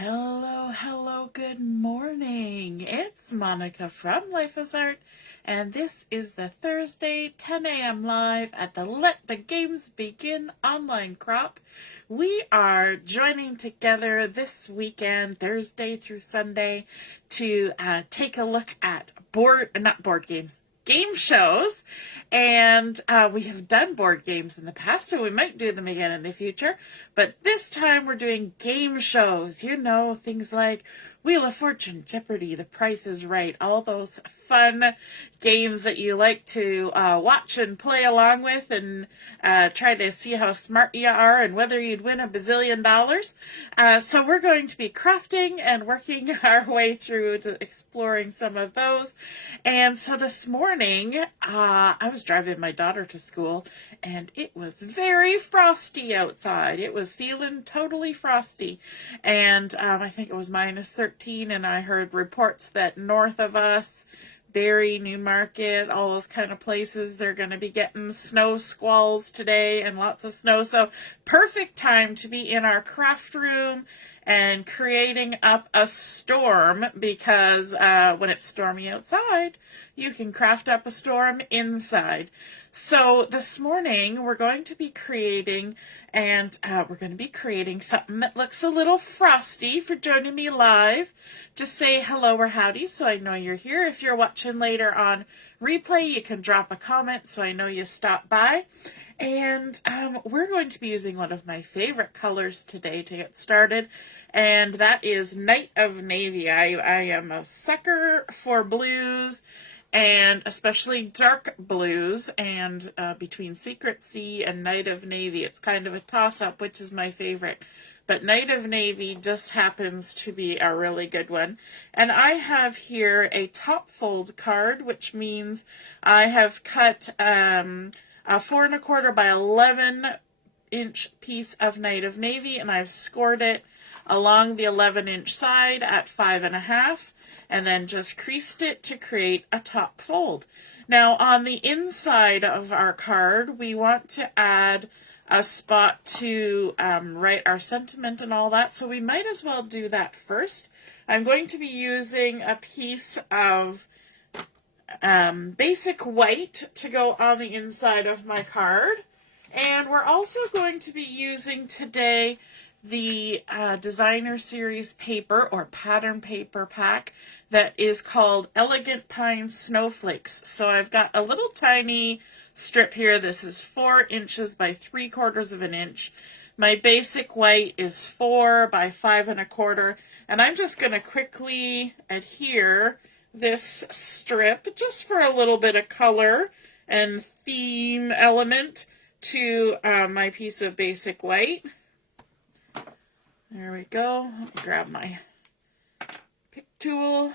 Hello, good morning. It's Monica from Life is Art, and this is the Thursday 10 a.m. live at the Let the Games Begin online crop. We are joining together this weekend, Thursday through Sunday, to take a look at game shows, and we have done board games in the past, so we might do them again in the future, but this time we're doing game shows. You know, things like Wheel of Fortune, Jeopardy, The Price is Right, all those fun games that you like to watch and play along with and try to see how smart you are and whether you'd win $1 bazillion. So we're going to be crafting and working our way through to exploring some of those. And so this morning, I was driving my daughter to school, and it was very frosty outside. It was feeling totally frosty, and I think it was -13, and I heard reports that north of us, Barrie, Newmarket, all those kind of places, they're going to be getting snow squalls today and lots of snow. So perfect time to be in our craft room and creating up a storm, because when it's stormy outside, you can craft up a storm inside. So this morning we're going to be creating, and we're going to be creating something that looks a little frosty for joining me live to say hello or howdy, so I know you're here. If you're watching later on replay, you can drop a comment so I know you stopped by. And we're going to be using one of my favorite colors today to get started, and that is Night of Navy. I am a sucker for blues, and especially dark blues, and between Secret Sea and Night of Navy, it's kind of a toss-up which is my favorite. But Night of Navy just happens to be a really good one. And I have here a top fold card, which means I have cut a 4 1/4 by 11 inch piece of Night of Navy, and I've scored it along the 11-inch side at 5 1/2, and then just creased it to create a top fold. Now on the inside of our card, we want to add a spot to write our sentiment and all that, so we might as well do that first. I'm going to be using a piece of basic white to go on the inside of my card, and we're also going to be using today the designer series paper or pattern paper pack that is called Elegant Pine Snowflakes. So I've got a little tiny strip here. This is 4 inches by 3/4 of an inch. My basic white is 4 by 5 1/4, and I'm just going to quickly adhere this strip just for a little bit of color and theme element to my piece of basic white. There we go. Let me grab my pick tool.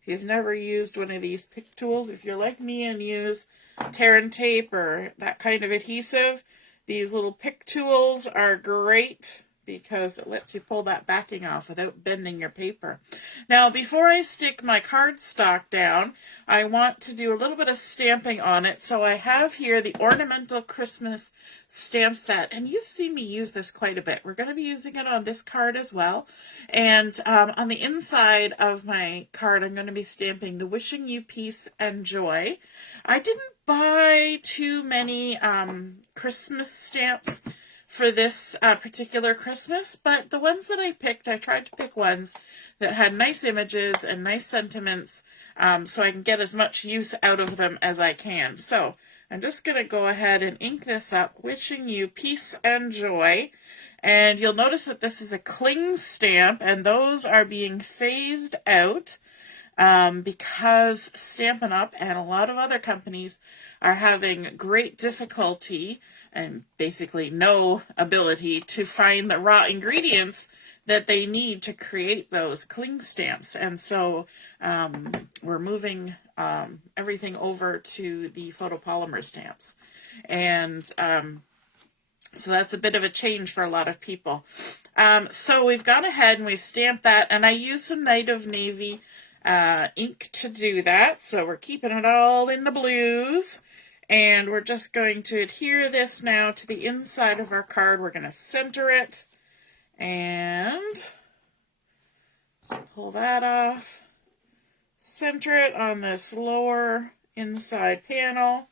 If you've never used one of these pick tools, if you're like me and use tear and tape or that kind of adhesive, these little pick tools are great because it lets you pull that backing off without bending your paper. Now, before I stick my cardstock down, I want to do a little bit of stamping on it. So I have here the Ornamental Christmas stamp set, and you've seen me use this quite a bit. We're going to be using it on this card as well. And on the inside of my card, I'm going to be stamping the Wishing You Peace and Joy. I didn't buy too many Christmas stamps for this particular Christmas, but the ones that I picked, I tried to pick ones that had nice images and nice sentiments, so I can get as much use out of them as I can. So I'm just going to go ahead and ink this up, Wishing You Peace and Joy, and you'll notice that this is a cling stamp, and those are being phased out because Stampin' Up! And a lot of other companies are having great difficulty and basically no ability to find the raw ingredients that they need to create those cling stamps. And so we're moving everything over to the photopolymer stamps. And so that's a bit of a change for a lot of people. So we've gone ahead and we've stamped that, and I used some Night of Navy ink to do that. So we're keeping it all in the blues. And we're just going to adhere this now to the inside of our card. We're going to center it And just pull that off. Center it on this lower inside panel.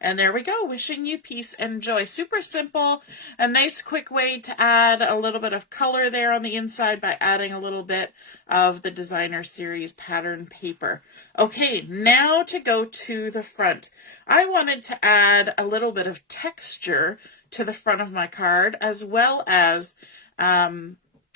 And there we go. Wishing you peace and joy. Super simple. A nice quick way to add a little bit of color there on the inside by adding a little bit of the Designer Series pattern paper. Okay, now to go to the front. I wanted to add a little bit of texture to the front of my card, as well as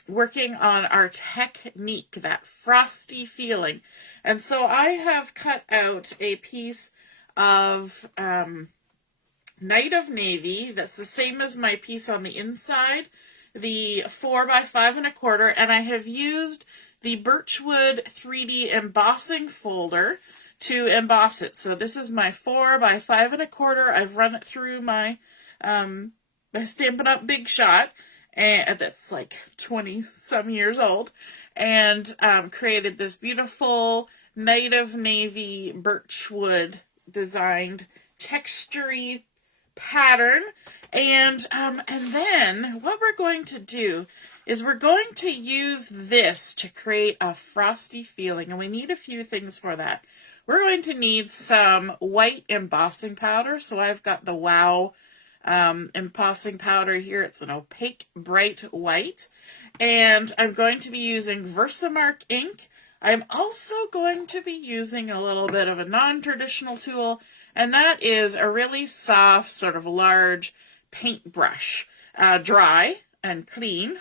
working on our technique, that frosty feeling. And so I have cut out a piece of Night of Navy. That's the same as my piece on the inside, the 4 by 5 1/4, and I have used the Birchwood 3D embossing folder to emboss it. So this is my 4 by 5 1/4. I've run it through my Stampin' Up! Big Shot, and that's like 20 some years old, and created this beautiful Night of Navy Birchwood designed textury pattern. And then what we're going to do is we're going to use this to create a frosty feeling, and we need a few things for that. We're going to need some white embossing powder. So I've got the Wow embossing powder here. It's an opaque bright white, and I'm going to be using Versamark ink. I'm also going to be using a little bit of a non-traditional tool, and that is a really soft, sort of large paintbrush, dry and clean.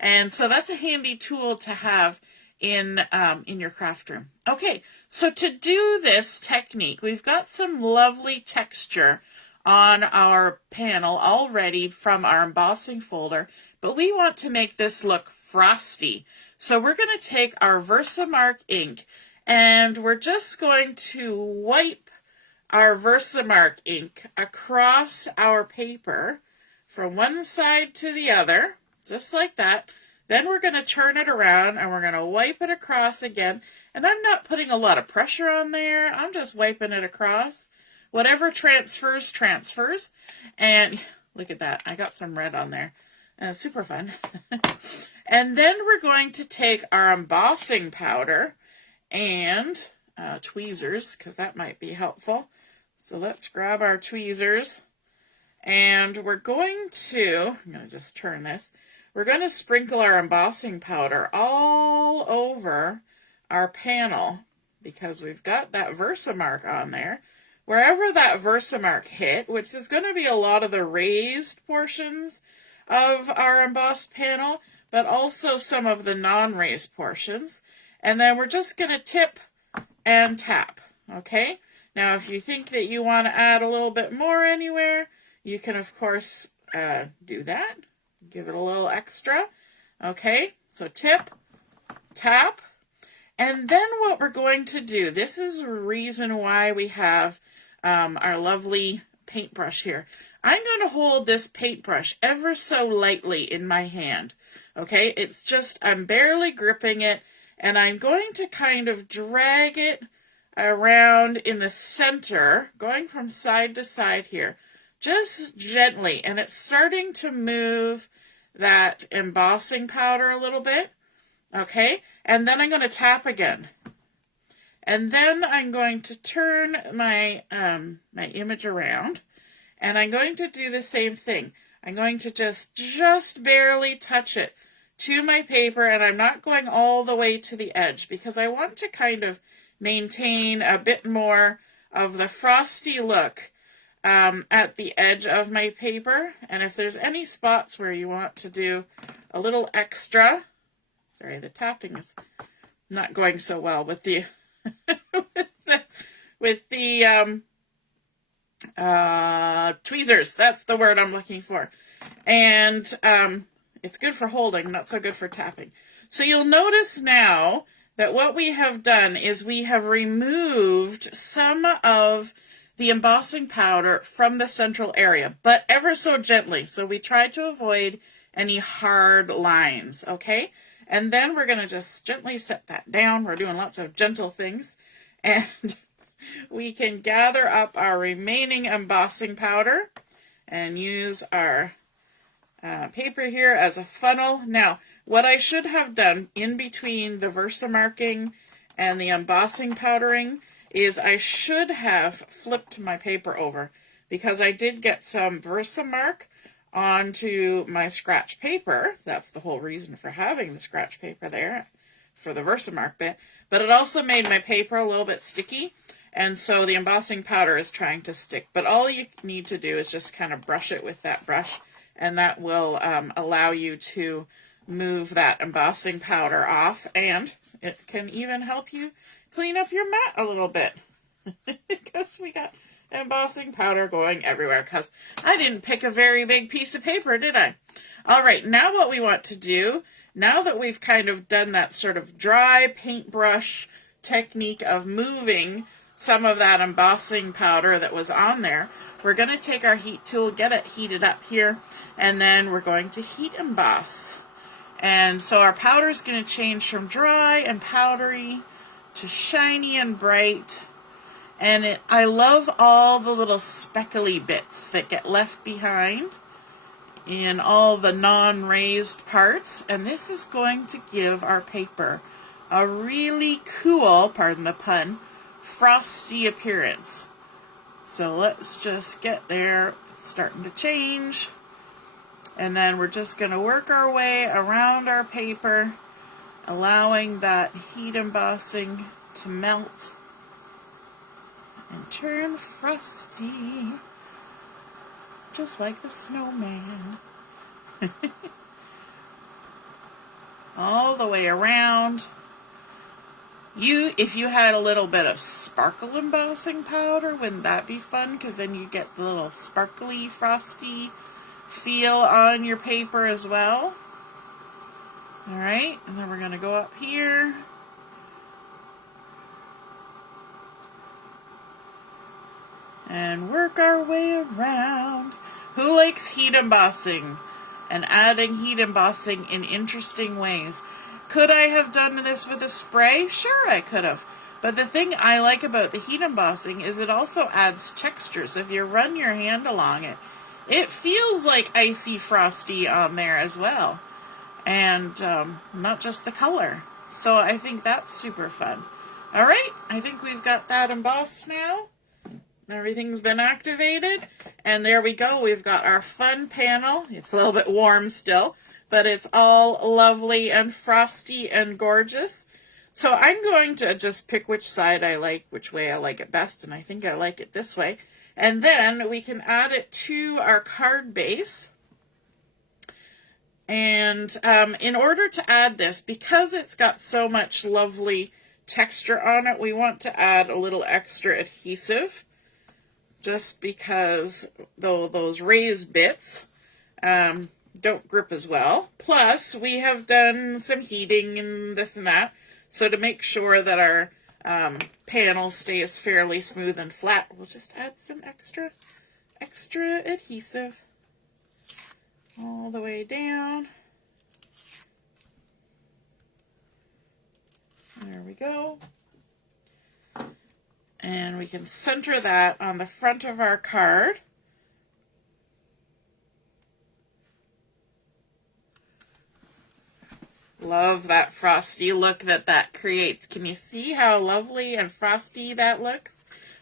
And so that's a handy tool to have in your craft room. Okay, so to do this technique, we've got some lovely texture on our panel already from our embossing folder, but we want to make this look frosty. So we're going to take our Versamark ink, and we're just going to wipe our Versamark ink across our paper from one side to the other, just like that. Then we're going to turn it around, and we're going to wipe it across again. And I'm not putting a lot of pressure on there. I'm just wiping it across. Whatever transfers, transfers. And look at that. I got some red on there. Super fun. And then we're going to take our embossing powder and tweezers, because that might be helpful. So let's grab our tweezers, and we're going to, I'm going to just turn this, we're going to sprinkle our embossing powder all over our panel, because we've got that Versamark on there. Wherever that Versamark hit, which is going to be a lot of the raised portions of our embossed panel, but also some of the non-raised portions. And then we're just going to tip and tap, okay? Now, if you think that you want to add a little bit more anywhere, you can, of course, do that. Give it a little extra, okay? So tip, tap, and then what we're going to do, this is the reason why we have our lovely paintbrush here. I'm going to hold this paintbrush ever so lightly in my hand. Okay, it's just, I'm barely gripping it, and I'm going to kind of drag it around in the center, going from side to side here, just gently, and it's starting to move that embossing powder a little bit. Okay, and then I'm going to tap again. And then I'm going to turn my, my image around, and I'm going to do the same thing. I'm going to just barely touch it to my paper, and I'm not going all the way to the edge, because I want to kind of maintain a bit more of the frosty look at the edge of my paper. And if there's any spots where you want to do a little extra, sorry, the tapping is not going so well with the tweezers. That's the word I'm looking for. And it's good for holding, not so good for tapping. So you'll notice now that what we have done is we have removed some of the embossing powder from the central area, but ever so gently. So we tried to avoid any hard lines, okay? And then we're going to just gently set that down. We're doing lots of gentle things. And we can gather up our remaining embossing powder and use our paper here as a funnel. Now, what I should have done in between the Versamarking and the embossing powdering is I should have flipped my paper over, because I did get some Versamark onto my scratch paper. That's the whole reason for having the scratch paper there for the Versamark bit. But it also made my paper a little bit sticky, and so the embossing powder is trying to stick. But all you need to do is just kind of brush it with that brush, and that will allow you to move that embossing powder off, and it can even help you clean up your mat a little bit. Because we got embossing powder going everywhere, because I didn't pick a very big piece of paper, did I? All right, now what we want to do, now that we've kind of done that sort of dry paintbrush technique of moving some of that embossing powder that was on there, we're going to take our heat tool, get it heated up here, and then we're going to heat emboss. And so our powder is going to change from dry and powdery to shiny and bright. And I love all the little speckly bits that get left behind in all the non-raised parts. And this is going to give our paper a really cool, pardon the pun, frosty appearance. So let's just get there. It's starting to change. And then we're just going to work our way around our paper, allowing that heat embossing to melt and turn frosty, just like the snowman. All the way around. If you had a little bit of sparkle embossing powder, wouldn't that be fun? Because then you get the little sparkly, frosty feel on your paper as well. All right, and then we're going to go up here. And work our way around. Who likes heat embossing and adding heat embossing in interesting ways? Could I have done this with a spray? Sure, I could have. But the thing I like about the heat embossing is it also adds textures. If you run your hand along it, it feels like icy frosty on there as well. And not just the color. So I think that's super fun. All right, I think we've got that embossed now. Everything's been activated. And there we go. We've got our fun panel. It's a little bit warm still, but it's all lovely and frosty and gorgeous. So I'm going to just pick which side I like, which way I like it best, and I think I like it this way. And then we can add it to our card base. And in order to add this, because it's got so much lovely texture on it, we want to add a little extra adhesive, just because those raised bits don't grip as well. Plus, we have done some heating and this and that, so to make sure that our panel stays fairly smooth and flat, we'll just add some extra adhesive all the way down. There we go. And we can center that on the front of our card. Love that frosty look that creates. Can you see how lovely and frosty that looks?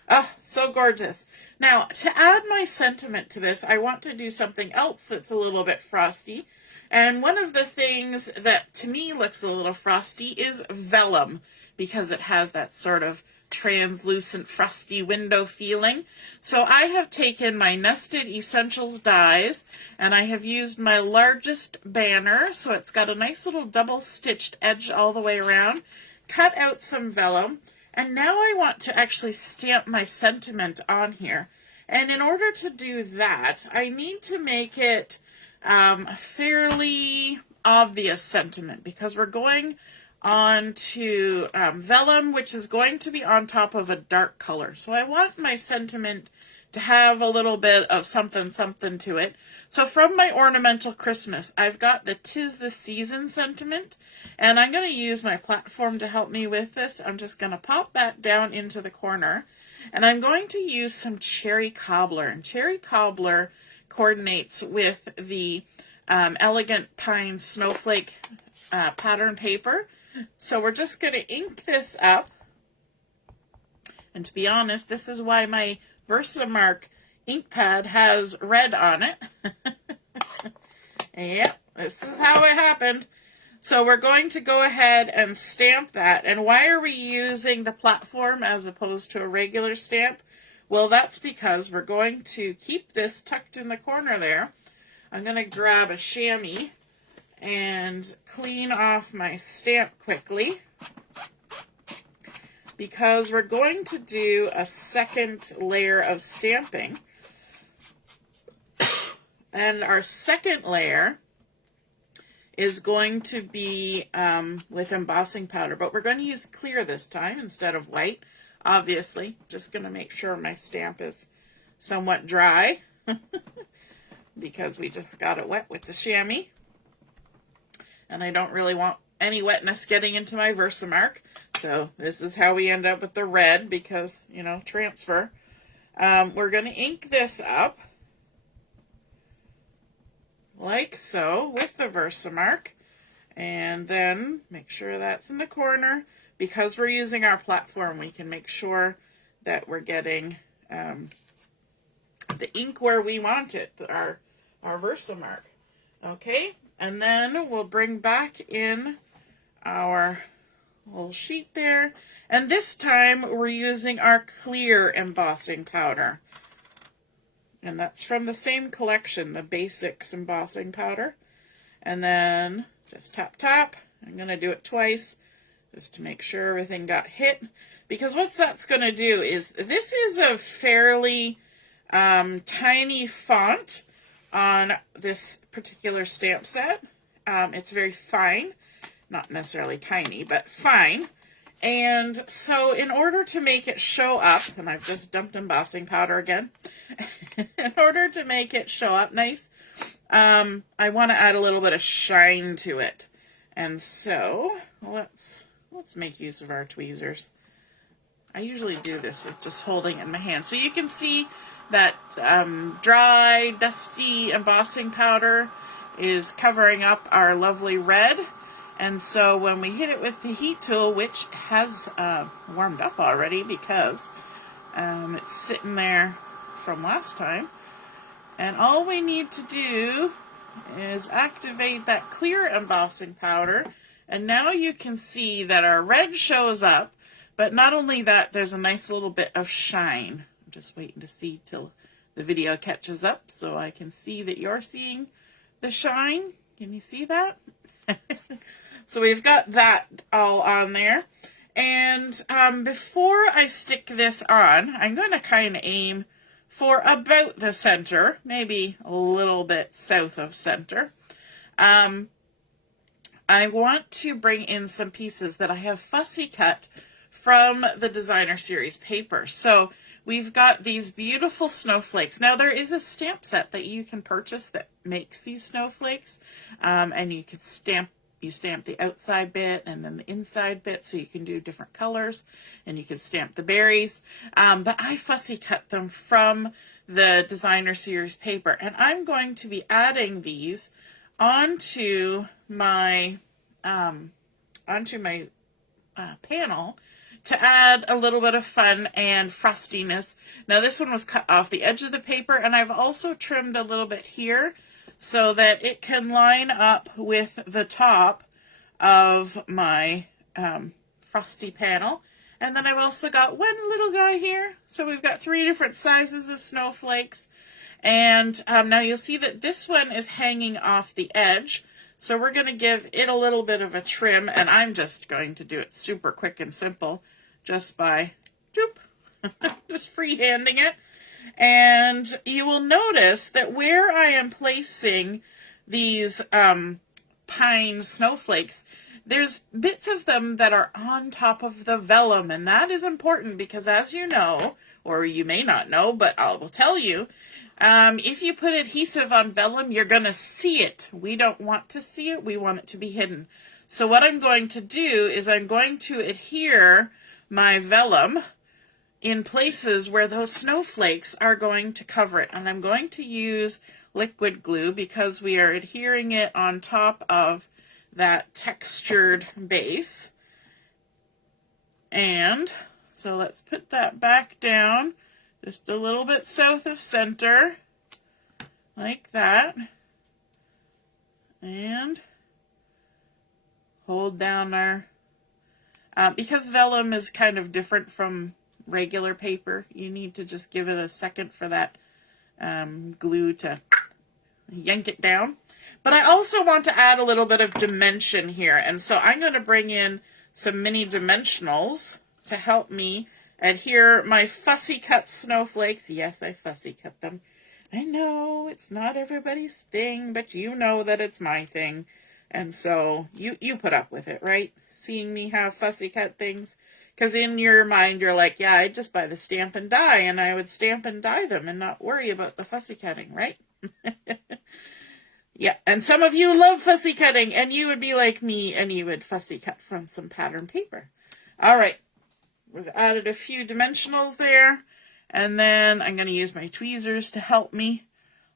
Oh, so gorgeous. Now, to add my sentiment to this, I want to do something else that's a little bit frosty. And one of the things that to me looks a little frosty is vellum, because it has that sort of translucent frosty window feeling. So I have taken my Nested Essentials dies, and I have used my largest banner, so it's got a nice little double stitched edge all the way around, cut out some vellum, and now I want to actually stamp my sentiment on here. And in order to do that, I need to make it a fairly obvious sentiment, because we're going on to vellum, which is going to be on top of a dark color. So I want my sentiment to have a little bit of something to it. So from my Ornamental Christmas, I've got the 'Tis the Season sentiment, and I'm going to use my platform to help me with this. I'm just going to pop that down into the corner, and I'm going to use some cherry cobbler. And cherry cobbler coordinates with the Elegant Pine Snowflake pattern paper. So we're just going to ink this up. And to be honest, this is why my Versamark ink pad has red on it. Yep, this is how it happened. So we're going to go ahead and stamp that. And why are we using the platform as opposed to a regular stamp? Well, that's because we're going to keep this tucked in the corner there. I'm going to grab a chamois and clean off my stamp quickly, because we're going to do a second layer of stamping. And our second layer is going to be with embossing powder, but we're going to use clear this time instead of white. Obviously, just going to make sure my stamp is somewhat dry because we just got it wet with the chamois. And I don't really want any wetness getting into my Versamark. So this is how we end up with the red because, you know, transfer. We're going to ink this up like so with the Versamark, and then make sure that's in the corner. Because we're using our platform, we can make sure that we're getting the ink where we want it, our Versamark. Okay, and then we'll bring back in our little sheet there, and this time we're using our clear embossing powder. And that's from the same collection, the Basics embossing powder. And then just tap, tap. I'm going to do it twice just to make sure everything got hit. Because what that's going to do is, this is a fairly tiny font on this particular stamp set. It's very fine. Not necessarily tiny, but fine. And so in order to make it show up, and I've just dumped embossing powder again, in order to make it show up nice, I want to add a little bit of shine to it. And so let's make use of our tweezers. I usually do this with just holding it in my hand. So you can see that dry, dusty embossing powder is covering up our lovely red. And so when we hit it with the heat tool, which has warmed up already because it's sitting there from last time, and all we need to do is activate that clear embossing powder, and now you can see that our red shows up, but not only that, there's a nice little bit of shine. I'm just waiting to see till the video catches up so I can see that you're seeing the shine. Can you see that? So we've got that all on there. And before I stick this on, I'm going to kind of aim for about the center, maybe a little bit south of center. I want to bring in some pieces that I have fussy cut from the Designer Series paper. So we've got these beautiful snowflakes. Now there is a stamp set that you can purchase that makes these snowflakes, and you could stamp the outside bit and then the inside bit, so you can do different colors, and you can stamp the berries. But I fussy cut them from the Designer Series paper, and I'm going to be adding these onto my panel to add a little bit of fun and frostiness. Now this one was cut off the edge of the paper, and I've also trimmed a little bit here so that it can line up with the top of my Frosty panel. And then I've also got one little guy here. So we've got 3 different sizes of snowflakes. And now you'll see that this one is hanging off the edge. So we're going to give it a little bit of a trim. And I'm just going to do it super quick and simple just by just freehanding it. And you will notice that where I am placing these pine snowflakes, there's bits of them that are on top of the vellum, and that is important because, as you know, or you may not know, but I will tell you, if you put adhesive on vellum, you're going to see it. We don't want to see it. We want it to be hidden. So what I'm going to do is I'm going to adhere my vellum in places where those snowflakes are going to cover it. And I'm going to use liquid glue because we are adhering it on top of that textured base. And so let's put that back down just a little bit south of center, like that. And hold down our, because vellum is kind of different from regular paper, you need to just give it a second for that glue to yank it down. But I also want to add a little bit of dimension here, and so I'm going to bring in some mini dimensionals to help me adhere my fussy cut snowflakes. Yes, I fussy cut them. I know it's not everybody's thing, but you know that it's my thing. And so you put up with it, right? Seeing me have fussy cut things. Because in your mind, you're like, yeah, I'd just buy the stamp and die, and I would stamp and die them and not worry about the fussy cutting, right? Yeah, and some of you love fussy cutting, and you would be like me, and you would fussy cut from some pattern paper. All right, we've added a few dimensionals there, and then I'm going to use my tweezers to help me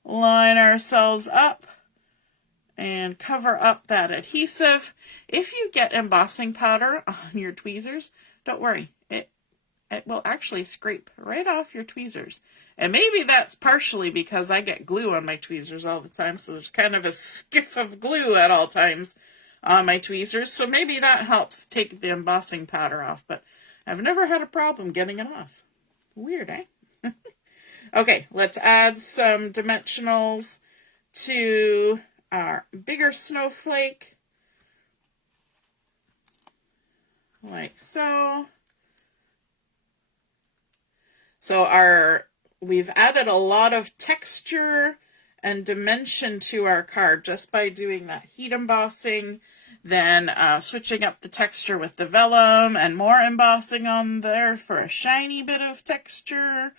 line ourselves up and cover up that adhesive. If you get embossing powder on your tweezers, don't worry, it will actually scrape right off your tweezers. And maybe that's partially because I get glue on my tweezers all the time, so there's kind of a skiff of glue at all times on my tweezers, so maybe that helps take the embossing powder off, but I've never had a problem getting it off. Weird, eh? Okay, let's add some dimensionals to our bigger snowflake, like so. So we've added a lot of texture and dimension to our card just by doing that heat embossing, then switching up the texture with the vellum and more embossing on there for a shiny bit of texture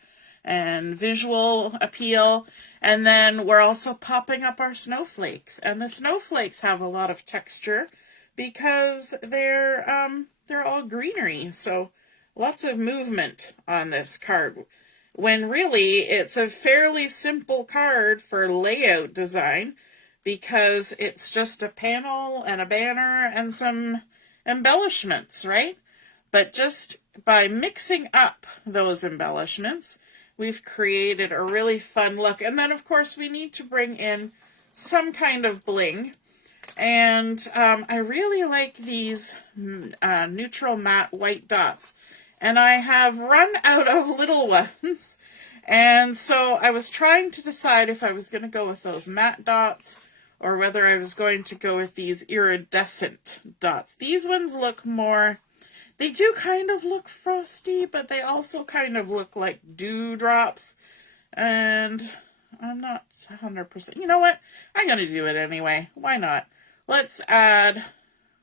and visual appeal. And then we're also popping up our snowflakes, and the snowflakes have a lot of texture because they're all greenery, so lots of movement on this card, when really it's a fairly simple card for layout design because it's just a panel and a banner and some embellishments, right? But just by mixing up those embellishments, we've created a really fun look. And then, of course, we need to bring in some kind of bling. And I really like these neutral matte white dots. And I have run out of little ones. And so I was trying to decide if I was going to go with those matte dots or whether I was going to go with these iridescent dots. These ones look more, they do kind of look frosty, but they also kind of look like dewdrops. And I'm not 100%. You know what? I'm going to do it anyway. Why not? Let's add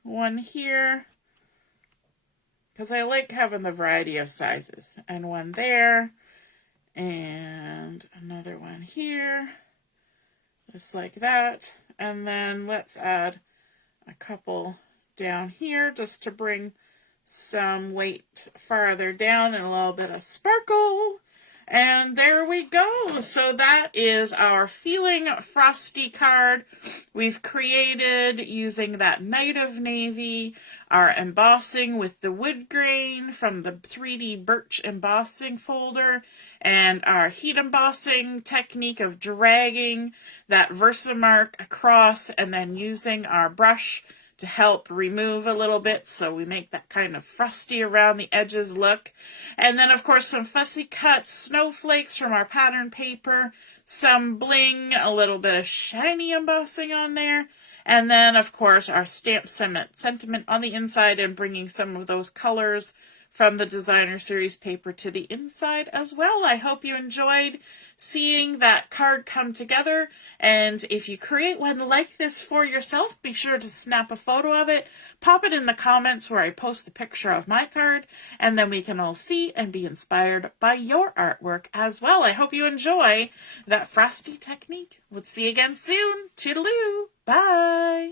one here, because I like having the variety of sizes. And one there, and another one here, just like that. And then let's add a couple down here just to bring some weight farther down and a little bit of sparkle. And there we go. So that is our Feeling Frosty card we've created using that Night of Navy, our embossing with the wood grain from the 3D Birch embossing folder, and our heat embossing technique of dragging that Versamark across and then using our brush to help remove a little bit so we make that kind of frosty around the edges look. And then, of course, some fussy cut snowflakes from our pattern paper, some bling, a little bit of shiny embossing on there, and then, of course, our stamp sentiment on the inside and bringing some of those colors from the Designer Series paper to the inside as well. I hope you enjoyed seeing that card come together, and if you create one like this for yourself, be sure to snap a photo of it, pop it in the comments where I post the picture of my card, and then we can all see and be inspired by your artwork as well. I hope you enjoy that frosty technique. We'll see you again soon. Toodaloo. Bye.